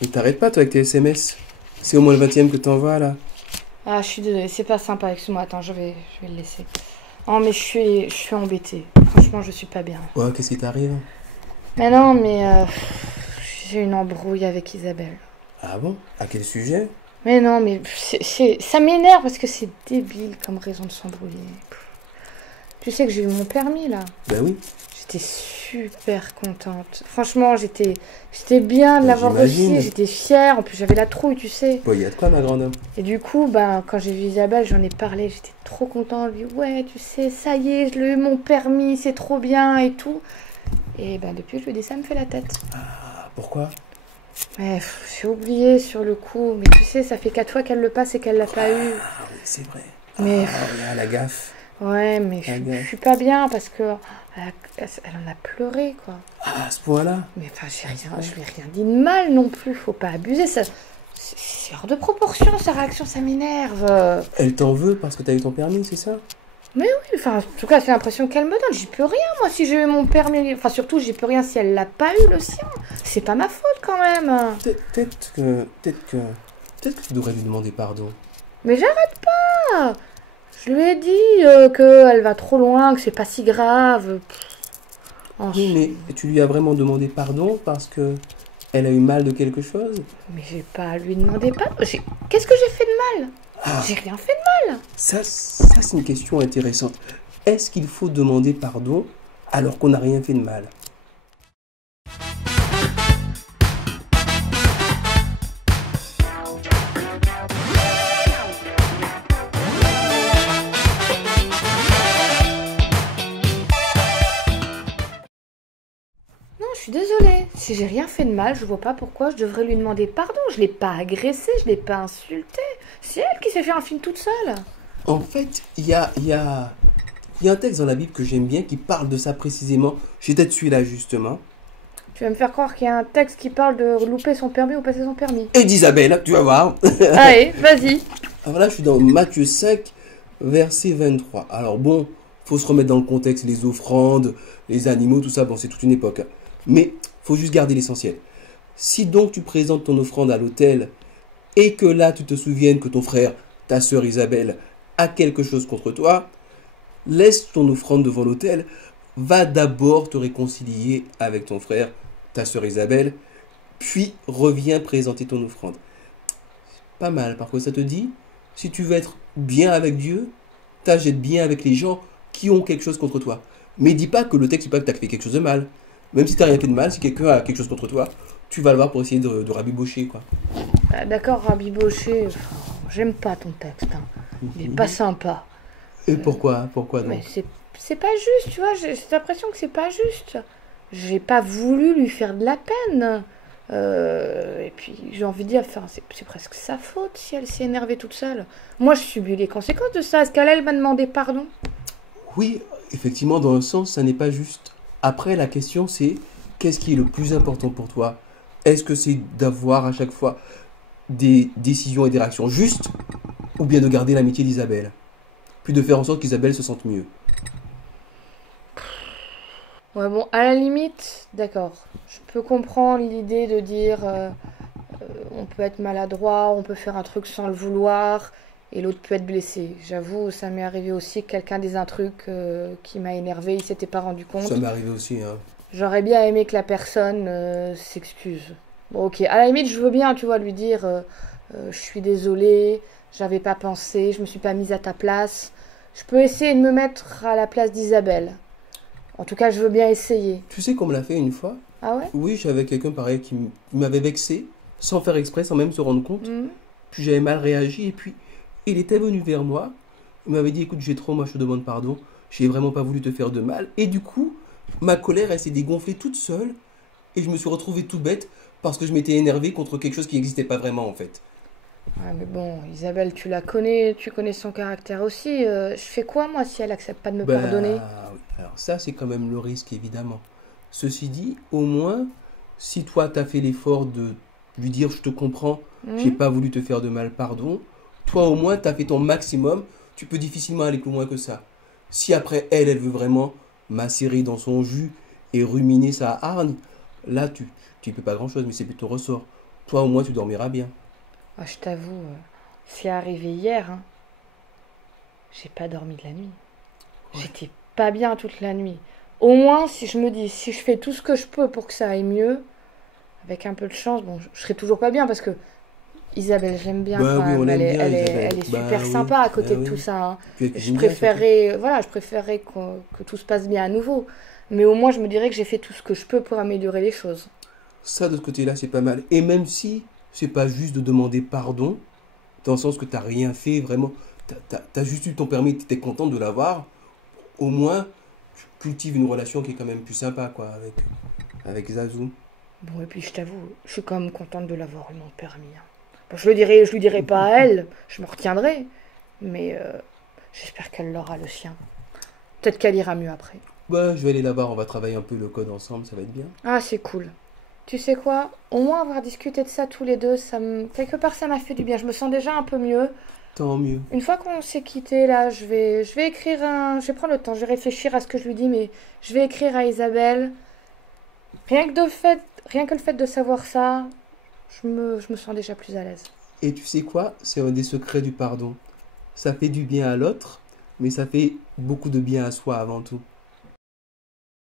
Mais t'arrêtes pas, toi, avec tes SMS. C'est au moins le 20e que t'envoies, là. Ah, je suis désolée, c'est pas sympa, excuse-moi, attends, je vais le laisser. Non, mais je suis embêtée. Franchement, je suis pas bien. Ouais, qu'est-ce qui t'arrive? Mais non, mais j'ai une embrouille avec Isabelle. Ah bon? À quel sujet? Mais non, mais ça m'énerve parce que c'est débile comme raison de s'embrouiller. Tu sais que j'ai eu mon permis là. Ben oui, J'étais super contente. Franchement, j'étais bien de ben l'avoir reçu. j'imagine. J'étais fière. En plus, j'avais la trouille, tu sais. Bon, y a de quoi, ma grande homme? Et du coup, ben, quand j'ai vu Isabelle, j'en ai parlé. J'étais trop contente. Je lui ai dit, ouais, tu sais, ça y est, je l'ai eu mon permis, c'est trop bien et tout. Et ben, depuis, je lui ai dit, ça me fait la tête. Ah, pourquoi? Ouais, j'ai oublié sur le coup. Mais tu sais, ça fait 4 fois qu'elle le passe et qu'elle l'a pas eu. Ah oui, c'est vrai. Mais Ah, là, la gaffe. ouais, mais La je suis gaffe. pas bien parce que elle en a pleuré, quoi. Ah, à ce point-là? Mais enfin, je lui ai rien dit de mal non plus. Faut pas abuser. Ça, c'est hors de proportion, sa réaction, ça m'énerve. Elle t'en veut parce que t'as eu ton permis, c'est ça? Mais oui, enfin, en tout cas, c'est l'impression qu'elle me donne. J'y peux rien, moi, si j'ai eu mon permis. Enfin, surtout, j'y peux rien si elle l'a pas eu, le sien. C'est pas ma faute, quand même. Peut-être que tu devrais lui demander pardon. Mais j'arrête pas. Je lui ai dit qu'elle va trop loin, que c'est pas si grave. Oui, Ensuite, mais tu lui as vraiment demandé pardon parce que elle a eu mal de quelque chose? mais j'ai pas à lui demander pas. Qu'est-ce que j'ai fait de mal? Ah, J'ai rien fait de mal. ça c'est une question intéressante. Est-ce qu'il faut demander pardon alors qu'on n'a rien fait de mal? Non, je suis désolée. Si j'ai rien fait de mal, je vois pas pourquoi je devrais lui demander pardon. Je l'ai pas agressée, je l'ai pas insultée. C'est elle qui s'est fait un film toute seule. En fait, il y a un texte dans la Bible que j'aime bien qui parle de ça précisément. J'étais dessus là justement. Tu vas me faire croire qu'il y a un texte qui parle de louper son permis ou passer son permis. Et d'Isabelle, tu vas voir. Allez, vas-y. Alors là, je suis dans Matthieu 5, verset 23. Alors bon, faut se remettre dans le contexte, les offrandes, les animaux, tout ça, bon, c'est toute une époque. Mais faut juste garder l'essentiel. Si donc tu présentes ton offrande à l'autel et que là tu te souviennes que ton frère, ta sœur Isabelle, a quelque chose contre toi, laisse ton offrande devant l'autel, va d'abord te réconcilier avec ton frère, ta sœur Isabelle, puis reviens présenter ton offrande. Pas mal, par contre, ça te dit, si tu veux être bien avec Dieu, t'achètes bien avec les gens qui ont quelque chose contre toi. Mais dis pas que le texte dit pas que tu as fait quelque chose de mal. Même si t'as rien fait de mal, si quelqu'un a quelque chose contre toi, tu vas le voir pour essayer de rabibocher, quoi. Ah, d'accord, Rabibochet. J'aime pas ton texte, hein. Il est pas sympa. Et pourquoi Mais donc? c'est pas juste, tu vois. J'ai cette impression que c'est pas juste. J'ai pas voulu lui faire de la peine. Et puis j'ai envie de dire, enfin, c'est presque sa faute si elle s'est énervée toute seule. Moi, je subis les conséquences de ça. Est-ce qu'elle elle m'a demandé pardon? Oui, effectivement, dans un sens, ça n'est pas juste. Après, la question c'est, qu'est-ce qui est le plus important pour toi? Est-ce que c'est d'avoir à chaque fois des décisions et des réactions justes, ou bien de garder l'amitié d'Isabelle? Puis de faire en sorte qu'Isabelle se sente mieux. Ouais, bon, à la limite, d'accord. Je peux comprendre l'idée de dire on peut être maladroit, on peut faire un truc sans le vouloir, et l'autre peut être blessé. J'avoue, ça m'est arrivé aussi que quelqu'un dise un truc qui m'a énervé, il s'était pas rendu Ça compte. m'est arrivé aussi, hein. J'aurais bien aimé que la personne s'excuse. Bon, ok, à la limite, je veux bien, tu vois, lui dire je suis désolée, j'avais pas pensé, je me suis pas mise à ta place. Je peux essayer de me mettre à la place d'Isabelle. En tout cas, je veux bien essayer. Tu sais qu'on me l'a fait une fois? Ah ouais? Oui, j'avais quelqu'un pareil qui m'avait vexé, sans faire exprès, sans même se rendre compte. Mhm. Puis j'avais mal réagi, et puis il était venu vers moi. Il m'avait dit, écoute, j'ai trop, moi je te demande pardon. J'ai vraiment pas voulu te faire de mal. Et du coup, ma colère, elle s'est dégonflée toute seule. Et je me suis retrouvé tout bête parce que je m'étais énervé contre quelque chose qui n'existait pas vraiment en fait. Ouais, mais bon, Isabelle, tu la connais, tu connais son caractère aussi. Je fais quoi, moi, si elle accepte pas de me pardonner? Bah oui, alors ça c'est quand même le risque évidemment. Ceci dit, au moins, si toi t'as fait l'effort de lui dire je te comprends, j'ai Mhm. pas voulu te faire de mal, pardon, toi au moins t'as fait ton maximum, tu peux difficilement aller plus loin que ça. Si après elle, elle veut vraiment macérer dans son jus et ruminer sa hargne, là tu peux pas grand chose, mais c'est plutôt ressort. Toi, au moins, tu dormiras bien. Ah, je t'avoue, c'est arrivé hier, hein. J'ai pas dormi de la nuit. Ouais. J'étais pas bien toute la nuit. Au moins, si je me dis, si je fais tout ce que je peux pour que ça aille mieux, avec un peu de chance, bon, je serai toujours pas bien parce que Isabelle, j'aime bien Bah quand oui, on même. l'aime bien, Elle Isabelle. est Bah super oui, sympa à bah côté de tout oui. ça, hein. Puis elle Je cuisine bien, surtout. préférerais, voilà, je préférerais que tout se passe bien à nouveau. Mais au moins, je me dirais que j'ai fait tout ce que je peux pour améliorer les choses. Ça, de ce côté-là, c'est pas mal. Et même si c'est pas juste de demander pardon, dans le sens que t'as rien fait vraiment, t'as juste eu ton permis, t'étais content de l'avoir, au moins, tu cultives une relation qui est quand même plus sympa, quoi, avec Zazou. Bon, et puis je t'avoue, je suis quand même contente de l'avoir eu mon permis, hein. Bon, je lui dirai pas à elle, je me retiendrai. Mais j'espère qu'elle l'aura le sien. Peut-être qu'elle ira mieux après. Bah, je vais aller la voir, on va travailler un peu le code ensemble, ça va être bien. Ah, c'est cool. Tu sais quoi? Au moins avoir discuté de ça tous les deux, quelque part ça m'a fait du bien. Je me sens déjà un peu mieux. Tant mieux. Une fois qu'on s'est quitté là, je vais écrire je vais prendre le temps, je vais réfléchir à ce que je lui dis, mais je vais écrire à Isabelle. Rien que le fait de savoir ça, je me sens déjà plus à l'aise. Et tu sais quoi? C'est un des secrets du pardon. Ça fait du bien à l'autre, mais ça fait beaucoup de bien à soi avant tout.